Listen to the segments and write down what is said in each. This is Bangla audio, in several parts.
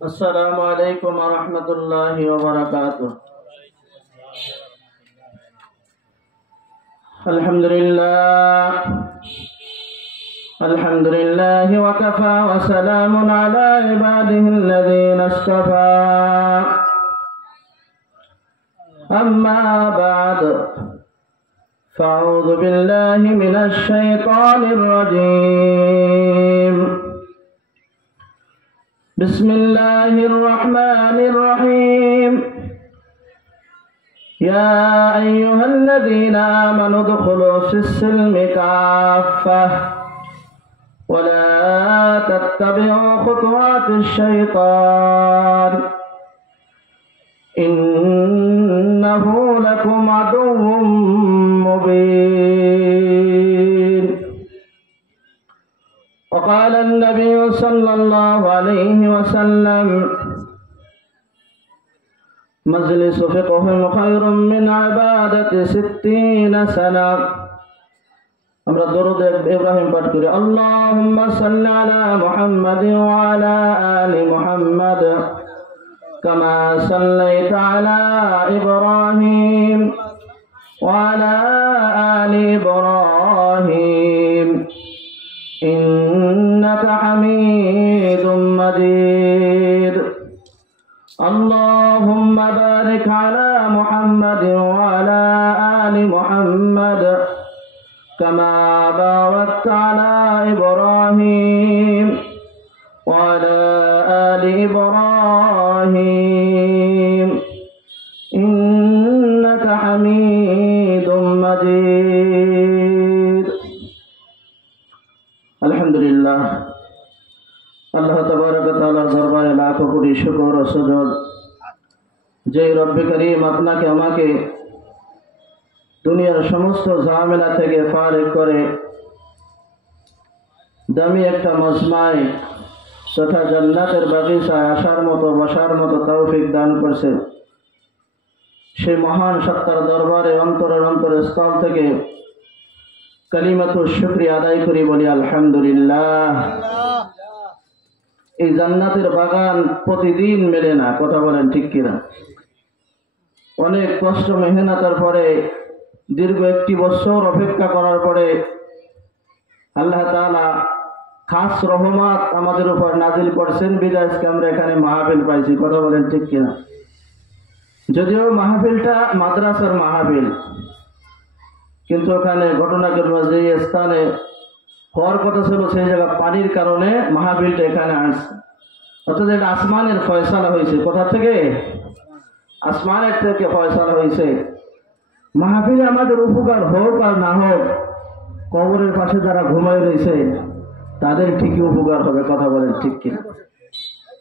السلام عليكم ورحمة الله وبركاته. الحمد لله وكفى وسلام على عباده الذين اصطفى. أما بعد فأعوذ بالله من الشيطان الرجيم. بسم الله الرحمن الرحيم. يا أيها الذين آمنوا ادخلوا في السلم كافة ولا تتبعوا خطوات الشيطان إنه لكم عدو مبين. وقال النبي صلى الله عليه وسلم مجلس فقه خير من عبادة 60 سنة. আমরা দরুদ ইব্রাহিম পাঠ করি। আল্লাহুম্মা সাল্লি আলা মুহাম্মাদিন ওয়া আলা আলি মুহাম্মাদ কামা সাল্লাইতা আলা ইব্রাহিম ওয়া আলা আলি ইব্রাহিম ইন্নাকা হামিদুম মাজিদ। আল্লাহুম্মা বারিক আলা মুহাম্মাদিন ওয়া আলা আলি মুহাম্মাদ كما باركت على إبراهيم وعلى آل إبراهيم إنك حميد مجيد. الحمد لله. আল্লাহ তাবারক ওয়া তাআলার দরবারে লাখ কোটি শুকর ও সুজুদ যে রব্বে করিম আপনাকে আমাকে দুনিয়ার সমস্ত ঝামেলা থেকে ফারিগ করে দামি একটা মজমায় তথা জান্নাতের বাগিচায় আসার মতো বসার মতো তৌফিক দান করছে। সেই মহান সত্তার দরবারে অন্তরের স্থল থেকে কালিমাতুশ শুকরিয়া আদায় করি, বলি আলহামদুলিল্লাহ। এই জান্নাতের বাগান প্রতিদিন মেলে না, কথা বলেন ঠিক কিনা? অনেক কষ্ট মেহনতের পরে দীর্ঘ 1 বছর অপেক্ষা করার পরে আল্লাহ তাআলা খাস রহমত আমাদের উপর নাজিল করছেন, বিদায় আজকে আমরা এখানে মাহফিল পাইছি, কথা বলেন ঠিক কিনা? যদিও মাহফিলটা মাদ্রাসার মাহফিল, কিন্তু ওখানে ঘটনাক্রমে যে স্থানে হওয়ার কথা ছিল সেই জায়গা পানির কারণে মাহফিলটা এখানে আসছে। অর্থাৎ এটা আসমানের ফয়সালা হয়েছে। কোথা থেকে? আসমানের থেকে ফয়সালা হয়েছে। মাহফিলে আমাদের উপকার হোক আর না হোক, কবরের পাশে যারা ঘুমায় রয়েছে তাদের ঠিকই উপকার হবে, কথা বলেন ঠিক কিনা?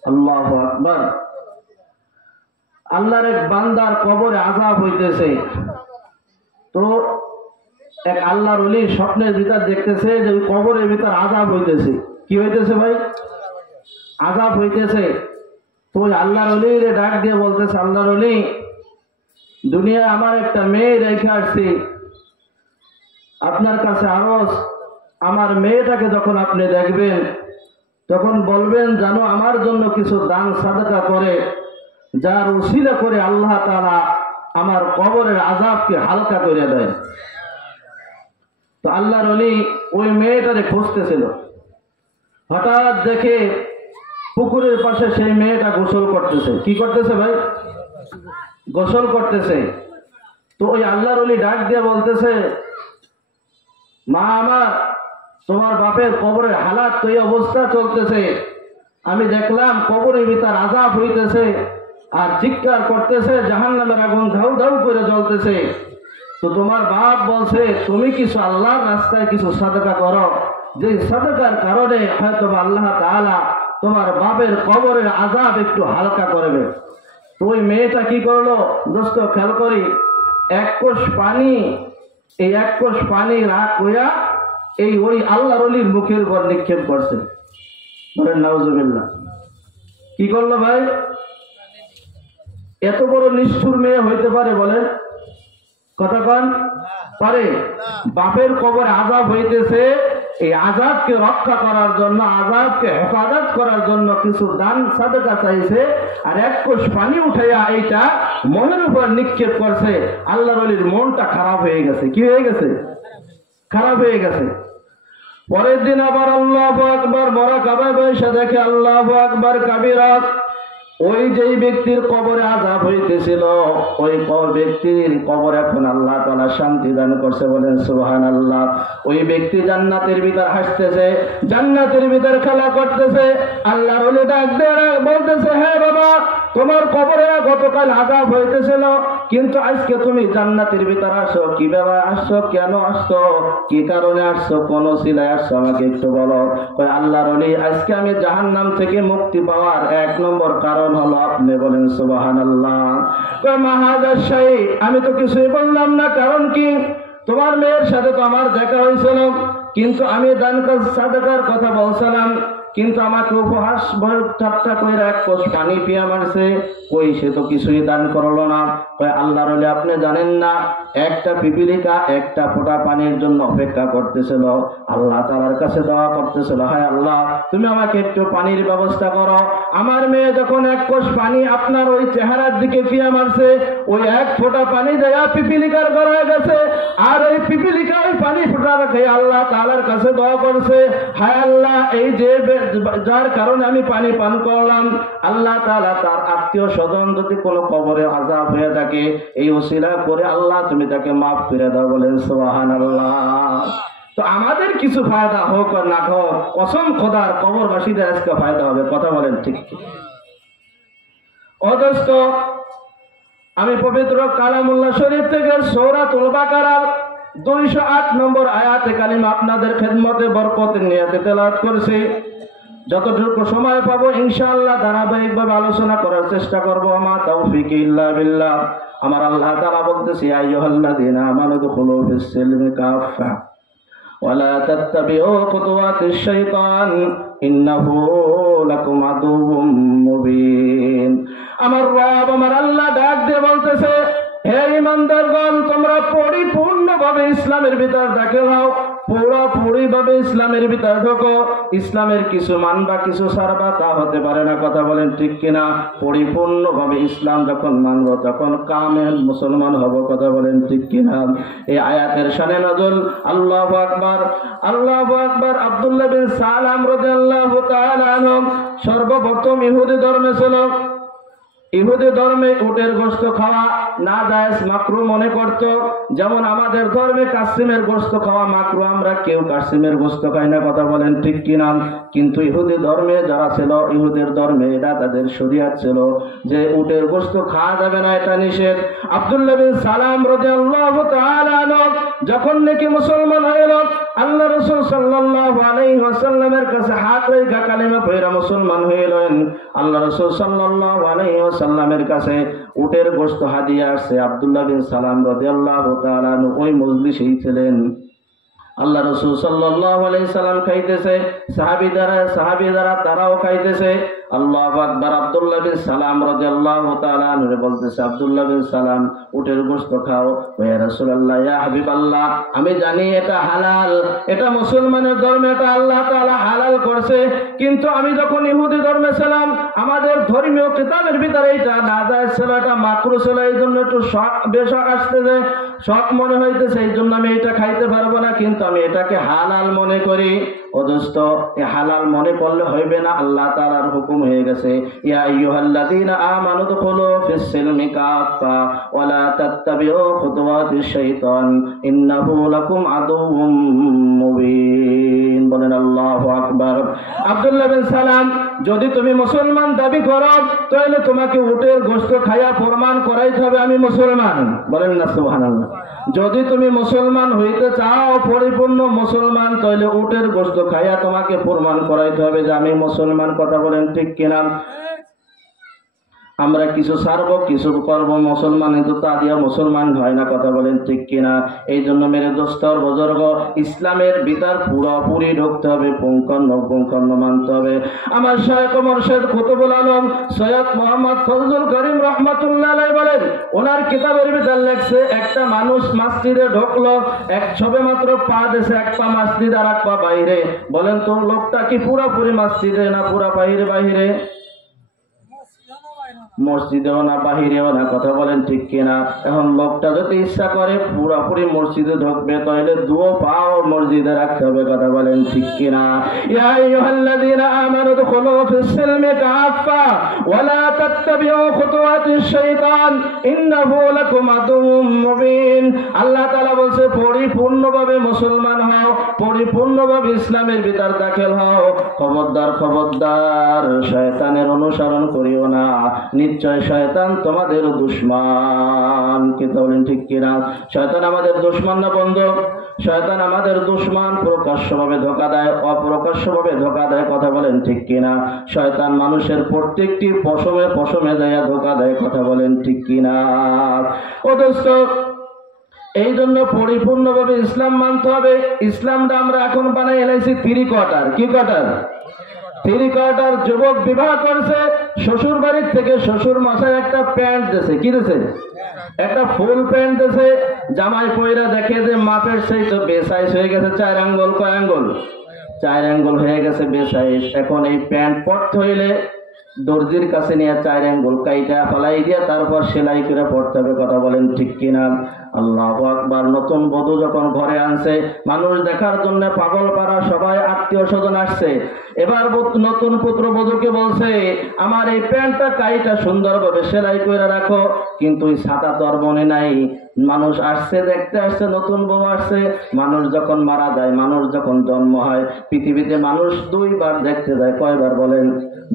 আল্লাহু আকবার। আল্লাহর এক বান্দার কবরে আযাব হইতেছে, তো এক আল্লাহর ওলি স্বপ্নের ভিতর দেখতেছে যে কবরের ভিতর আযাব হইতেছে। কি হইতেছে ভাই? আযাব হইতেছে। তো আল্লাহর ওলিরে ডাক দিয়ে বলতেছে, আল্লাহর ওলি, দুনিয়া আমার একটা মেয়ে রেখে আসছি, আপনার কাছে আরজ, আমার মেয়েটাকে যখন আপনি দেখবেন তখন বলবেন যেন আমার জন্য কিছু দান সাদকা করে, যার উসিলা করে আল্লাহ তাআলা আমার কবরের আযাবকে হালকা করে দেয়। তো আল্লাহর ওলি ওই মেয়েটারে খুঁজতেছিল, হঠাৎ দেখে পুকুরের পাশে সেই মেয়েটা গোসল করতেছে। কি করতেছে ভাই? গোসল করতেছে। তো ওই আল্লাহর ওলি ডাক দিয়ে বলতেছে, মা আমার, তোমার বাপের কবরের হালাত তো এই অবস্থা চলতেছে, আমি দেখলাম কবরের ভিতর আযাব হইতেছে আর চিৎকার করতেছে, জাহান্নামের আগুন ধাউ ধাউ করে জ্বলতেছে। তো তোমার বাপ বলছে তুমি কিছু আল্লাহর রাস্তায় কিছু সাদকা করো, যে সাদকার কারণে হয়তো আল্লাহ তাআলা তোমার বাপের কবরের আযাব একটু হালকা করবে। তো ওই মেয়েটা কি করলো দোস্ত, খেয়াল করি, 1 কোষ পানি, এই 1 কোষ পানি রাখ হইয়া এই ওই আল্লাহর ওলির মুখের উপর নিক্ষেপ করছে। বলেন নাউজুবিল্লাহ। কি করলো ভাই? এত বড় নিষ্ঠুর মেয়ে হইতে পারে? বলেন, কথা কন পারে? বাপের কবরে আযাব হইতেছে, এই আযাবকে রক্ষা করার জন্য, আযাবকে হেফাজত করার জন্য কিছু দান সাদকা চাইছে, আর এক কোষ পানি উঠাইয়া এইটা মনের উপর নিক্ষেপ করছে। আল্লাহর ওলির মনটা খারাপ হয়ে গেছে। কি হয়ে গেছে? খারাপ হয়ে গেছে। পরের দিন আবার আল্লাহু আকবার বড় কাবায় বসে দেখে আল্লাহু আকবার কাবীরা, ওই যেই ব্যক্তির কবরে আযাব হইতেছিল ওই ব্যক্তির কবরে এখন আল্লাহ তাআলা শান্তি দান করছে। বলেন সুবহানাল্লাহ। ওই ব্যক্তি জান্নাতের ভিতর হাসতেছে, জান্নাতের ভিতর খেলা করতেছে। আল্লাহর ওলি ডাক দিয়ে বলতেছে, হ্যাঁ বাবা, তোমার কবরে গতকাল আযাব হইতেছিল, কিন্তু আজকে তুমি জান্নাতের ভিতর আসো। কিভাবে আসছো? কেন আসছো? কি কারণে আসছো? কোন সিলায় আসছো? আমাকে একটু বলো। ওই আল্লাহর ওলি, আজকে আমি জাহান্নাম থেকে মুক্তি পাওয়ার 1 নম্বর কারণ হলো আপনি। বলেন সুবহানাল্লাহ। কই মাহাজার শাহী, আমি তো কিছুই বললাম না। কারণ কি? তোমার মেয়ের সাথে তো আমার দেখা হয়েছিল, কিন্তু আমি দান সাদাকার কথা বলছিলাম, কিন্তু আমাকে উপহাস ঠাট্টা করে 1 কোষ পানি পিয়া মারছে। কই, সে তো কিছুই দান করলো না। কই আল্লাহর ওলি, আপনি জানেন না একটা পিপিলিকা একটা ফোঁটা পানির জন্য অপেক্ষা করতেছিল, আল্লাহ তাআলার কাছে দোয়া করতেছিল, হায় আল্লাহ তুমি আমাকে একটু পানির ব্যবস্থা করো। আমার মেয়ে যখন 1 কোষ পানি আপনার ওই চেহারার দিকে পিয়া মারছে, ওই 1 ফোঁটা পানি দেয়া পিপিলিকার গলায় গেছে, আর ওই পিপিলিকা ওই পানি ফোঁটা খেয়ে আল্লাহ তাআলার কাছে দোয়া করছে, হায় আল্লাহ এই যে যার কারণে আমি পানি পান করলাম, আল্লাহ তাআলা তার আত্মীয় স্বজন যদি কোনো কবরে আযাব হয়ে থাকে, এই ওসিলা করে আল্লাহ তুমি তাকে মাফ করে দাও। বলেন সুবহানাল্লাহ। তো আমাদের কিছু ফায়দা হোক আর না হোক, কসম খোদার কবরবাসীদের আজকে ফায়দা হবে। কথা বলেন ঠিক? ও দোস্ত, আমি পবিত্র কালামুল্লাহ শরীফ থেকে সূরাতুল বাকারার 208 নম্বর আয়াতে কালিমা আপনাদের খেদমতে বরকতের নিয়তে তেলাওয়াত করছি। যতটুকু সময় পাবো ইনশাআল্লাহ ধারাবাহিকভাবে আলোচনা করার চেষ্টা করব। আমা তাওফিক ইল্লা বিল্লাহ। আমার আল্লাহ তাআলা বলতেছে, আইয়ুহাল্লাযীনা আমানু দুখুলু ফিস-সিলমি কাফা ওয়ালা তাত্তাবিউ খুতুওয়াতিশ শাইতান ইন্নাহু লাকুম আদুউম মুবিন। আমার রব, আমার আল্লাহ ডাক দিয়ে বলতেছে, হে ঈমানদারগণ, তোমরা পরিপূর্ণভাবে ইসলামের ভিতর দাখিল হও, পুরোপুরিভাবে ইসলামের ভিতর ঢোকো। ইসলামের কিছু মানবা কিছু ছাড়বা তা হতে পারে না। কথা বলেন ঠিক কিনা? পরিপূর্ণভাবে ইসলাম যখন মানব তখন কামেল মুসলমান হব। কথা বলেন ঠিক কিনা? এই আয়াতের শানে নজুল আল্লাহু আকবার, আল্লাহু আকবার। আব্দুল্লাহ বিন সালাম রাদিয়াল্লাহু তাআলা আনহু সর্বপ্রথম ইহুদি ধর্মে ছিল। ইহুদি ধর্মে উটের গোশত খাওয়া না জায়েজ, মাকরু মনে করত। যেমন আমাদের ধর্মে কাসিমের গোশত খাওয়া মাকরু, আমরা কেউ কাসিমের গোশত খাই না। কথা বলেন ঠিক কিনা? কিন্তু ইহুদি ধর্মে যারা ছিল, ইহুদের ধর্মে এটা তাদের শরীয়ত ছিল যে উটের গোশত খাওয়া যাবে না, এটা নিষেধ। আব্দুল্লাহ বিন সালাম রাদিয়াল্লাহু তাআলা আনহু যখন নাকি মুসলমান হইল, আল্লাহ রাসূল সাল্লাল্লাহু আলাইহি ওয়াসাল্লামের কাছে হাত রেখে কালিমা পড়ে মুসলমান হইলেন। আল্লাহ রাসূল সাল্লাল্লাহু আলাইহি ওয়াসাল্লামের কাছে উটের গোশত হাদিয়া আসছে। আব্দুল্লাহ বিন সালাম রাদিয়াল্লাহু তাআলা আনহু ওই মজলিসেই ছিলেন। আল্লাহ রাসূল সাল্লাল্লাহু আলাইহি সাল্লাম খাইতেছে, সাহাবীরা তারাও খাইতেছে। আল্লাহু আকবার। আব্দুল্লাহ বিন সালাম রাদিয়াল্লাহু তাআলা আনহু বলতেছে, আব্দুল্লাহ বিন সালাম উটের গোশত খাও। ইয়া রাসূলুল্লাহ, ইয়া হাবিবাল্লাহ, আমি জানি এটা হালাল, এটা মুসলমানের ধর্মে এটা আল্লাহ তাআলা হালাল করছে, কিন্তু আমি যখন ইহুদি ধর্মে ছিলাম আমাদের ধর্মীয় কিতাবের ভিতরে এটা নাজায়েজ ছিল, এটা মাকরু ছিল। এই জন্য একটু বেশক আসতেছে, শখ মনে হইতেছে, এই জন্য আমি এটা খাইতে পারবো না, কিন্তু আমি এটাকে হালাল মনে করি। ও দোস্ত, এই হালাল মনে করলে হইবে না, আল্লাহ তাআলার হুকুম হয়ে গেছে, ইয়া আইয়ুহাল্লাযীনা আমানু দুখুলু ফিস-সিলমি কাফা ওয়ালা তাত্তাবিউ খুতুওয়াতিশ শাইতান ইন্নাহু লাকুম আদুউম মুবিন। বলেন আল্লাহু আকবার। আব্দুল্লাহ বিন সালাম, যদি তুমি মুসলমান দাবি করো তাহলে তোমাকে উটের গোশত খাইয়া প্রমাণ করাইতে হবে আমি মুসলমান। বলেন না সুবহানাল্লাহ। যদি তুমি মুসলমান হইতে চাও, পরিপূর্ণ মুসলমান, তাহলে উটের গোশত খাইয়া তোমাকে প্রমাণ করাইতে হবে যে আমি মুসলমান। কথা বলেন ঠিক কিনা? আমরা কিছু ছাড়বো কিছু করবো, মুসলমান কিন্তু তা দিয়া মুসলমান হয় না, কথা বলেন ঠিক কিনা? এই জন্য মেরে দোস্তর বুজুর্গ, ইসলামের ভিতর পুরোপুরি ঢুকতে হবে, পুঙ্খানুপুঙ্খানু মানতে হবে। আমার শায়খ মুর্শিদ কুতুবুল আলম সৈয়দ মোহাম্মদ ফজলুল করিম রহমাতুল্লাহ আলাইহি বলেন, ওনার কিতাবের ভিতর লেখছে একটা মানুষ মসজিদে ঢুকলো, এক সবে মাত্র পা দেশে, এক পা মসজিদ আর এক পা বাইরে। বলেন তো লোকটা কি পুরোপুরি মসজিদে না পুরা বাহিরে? বাহিরে, মসজিদেও না বাহিরেও না, কথা বলেন ঠিক কিনা? এখন লোকটা যদি ইচ্ছা করে পুরোপুরি মসজিদে ঢুকবে, তাহলে দুও পাও মসজিদে রাখতে হবে, কথা বলেন ঠিক কিনা? ইয়া আইয়ুহাল্লাযীনা আমানু দুখুলু ফিস সিলমি কাফা ওয়া লা তাত্তাবিউ খুতুওয়াতিশ শাইতান ইন্নাহু লাকুম আদুউম মুবিন। আল্লাহ তাআলা বলছে পরিপূর্ণভাবে মুসলমান হও, পরিপূর্ণভাবে ইসলামের ভিতর দাখিল হও। খবরদার খবরদার শয়তানের অনুসরণ করিও না, নিশ্চয় শয়তান তোমাদের দুশমন। কি বলেন ঠিক কিনা? শয়তান আমাদের দুশমন না বন্ধু? শয়তান আমাদের দুশমন, প্রকাশ্যভাবে ধোঁকা দেয়, অপ্রকাশ্যভাবে ধোঁকা দেয়, কথা বলেন ঠিক কিনা? শয়তান মানুষের প্রত্যেকটি পশমে পশমে দেয়া ধোঁকা দেয়, কথা বলেন ঠিক কিনা? ও দোস্ত, এই জন্য পরিপূর্ণভাবে ইসলাম মানতে হবে। ইসলামটা আমরা এখন বানাই এলাইছি 3 কোয়ার্টার। কি কোয়ার্টার? 3 কোয়ার্টার। যুবক বিবাহ করছে, শ্বশুর বাড়ির থেকে শ্বশুর মশাই একটা প্যান্ট দিয়েছে। কি দিয়েছে? একটা ফুল প্যান্ট দিয়েছে। জামাই পয়রা দেখে যে মাপের সেই তো বেসাইজ হয়ে গেছে 4 আঙ্গুল। কয় আঙ্গুল? 4 আঙ্গুল হয়ে গেছে বেসাইজ। এখন এই প্যান্ট পরতে হইলে দর্জির কাছে নিয়ে 4 আঙ্গুল কাইটা ফলাই দিয়ে তারপর সেলাই করে পড়তে হবে, কথা বলেন ঠিক কিনা? আল্লাহু আকবার। নতুন বধূ যখন ঘরে আনছে, মানুষ দেখার জন্য পাগল পাড়া সবাই আত্মীয় স্বজন আসছে। এবার নতুন পুত্রবধূকে বলছে, আমার এই প্যান্টটা কাইটা সুন্দরভাবে সেলাই করে রাখো, কিন্তু ওই ছাতা তো আর মনে নাই। মানুষ আসছে, দেখতে আসছে, নতুন বউ আসছে। মানুষ যখন মারা যায়, মানুষ যখন জন্ম হয়, পৃথিবীতে মানুষ 2 বার দেখতে যায়। কয়বার বলেন?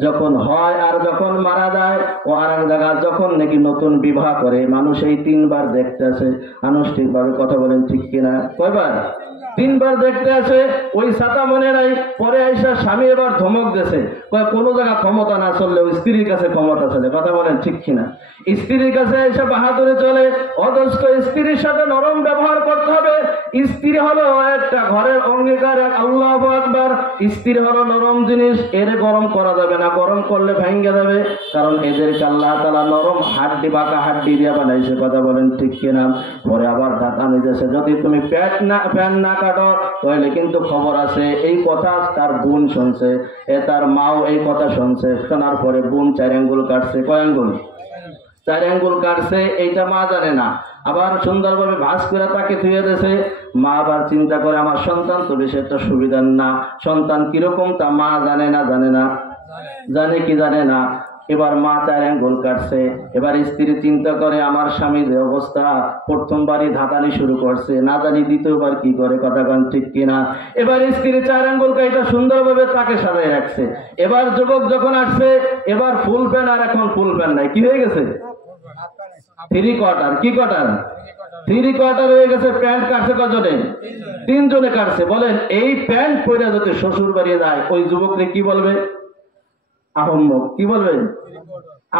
যখন হয় আর যখন মারা যায়। ও আর এক জায়গা যখন নাকি নতুন বিবাহ করে, মানুষ এই 3 বার দেখতে আসে আনুষ্ঠানিকভাবে, কথা বলেন ঠিক কিনা? কয়বার? 3 বার দেখতে আসে। ওই ছাতা মনে নাই। পরে আইসা স্বামী এবার ধমক দিয়েছে, কোনো জায়গা ক্ষমতা না চললে ওই স্ত্রীর কাছে ক্ষমতা চলে, কথা বলেন ঠিক কিনা? স্ত্রীর কাছে এসে বাহাদুরি চলে। অদস্ত স্ত্রীর সাথে নরম ব্যবহার করতে হবে। স্ত্রী হলো একটা ঘরের অঙ্গীকার। আল্লাহু আকবার। স্ত্রী হলো নরম জিনিস, এর গরম করা যাবে না, গরম করলে ভেঙে যাবে। কারণ এদেরকে আল্লাহ তাআলা নরম হাড্ডি, বাঁকা হাড্ডি দিয়ে বানাইছে, কথা বলেন ঠিক কিনা? পরে আবার ঢাকা নিতেছে, যদি তুমি প্যান না কাটো তাহলে কিন্তু খবর আছে। এই কথা তার বোন শুনছে, তার মাও এই কথা শুনছে। শোনার পরে বোন 4 আঙ্গুল কাটছে। কয় আঙ্গুল? 4 আঙ্গুল কাটছে। এইটা মা জানে না। আবার সুন্দরভাবে ভাঁজ করে তাকে ধুয়ে দিয়েছে। মা আবার চিন্তা করে, আমার সন্তান তো বেশি একটা সুবিধার না, সন্তান কিরকম তা মা জানে না। জানে না? জানে কি জানে না? এবার মা 4 আঙ্গুল কাটছে। এবার স্ত্রী চিন্তা করে, আমার স্বামী যে অবস্থা, প্রথমবারই ধাতানি শুরু করছে, না জানি দ্বিতীয়বার কি করে, কথা কন ঠিক কিনা? এবার স্ত্রী 4 আঙ্গুল কাইটা সুন্দরভাবে তাকে সাজায় রাখছে। এবার যুবক যখন আসছে, এবার ফুল প্যান্ট আর এখন ফুল প্যান্ট নাই। কি হয়ে গেছে? 3 কোয়ার্টার। কি কোয়ার্টার? 3 কোয়ার্টার হয়ে গেছে। প্যান্ট কাটছে কজনে? 3 জনে কাটছে। বলেন, এই প্যান্ট পরে যদি শ্বশুর বাড়ি যায়, ওই যুবককে কি বলবে? আহম্মক। কি বলবে?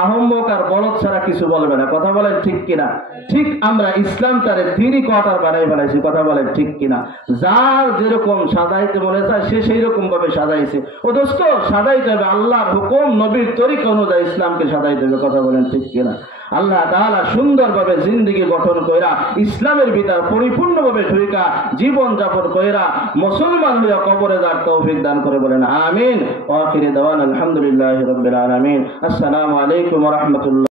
আহম্মক আর বলদ ছাড়া কিছু বলবে না, কথা বলেন ঠিক কিনা? ঠিক আমরা ইসলামটারে 3 কোয়ার্টার বানাই ফেলাইছি, কথা বলেন ঠিক কিনা? যার যেরকম সাজাইতে মনে চায় সে সেই রকম ভাবে সাজাইছে। ও দোস্ত, সাজাইতে হবে আল্লাহর হুকুম, নবীর তরিকা অনুযায়ী ইসলামকে সাজাইতে হবে, কথা বলেন ঠিক কিনা? আল্লাহ তাআলা সুন্দরভাবে জিন্দেগি গঠন কইরা, ইসলামের ভিতর পরিপূর্ণভাবে ঢুইকা জীবন যাপন কইরা মুসলমান হইয়া কবরে যাওয়ার তৌফিক দান করে, বলেন আমিন। ওয়া আখিরি দাওয়ানা আলহামদুলিল্লাহি রাব্বিল আলামিন। আসসালামু আলাইকুম ওয়া রাহমাতুল্লাহ।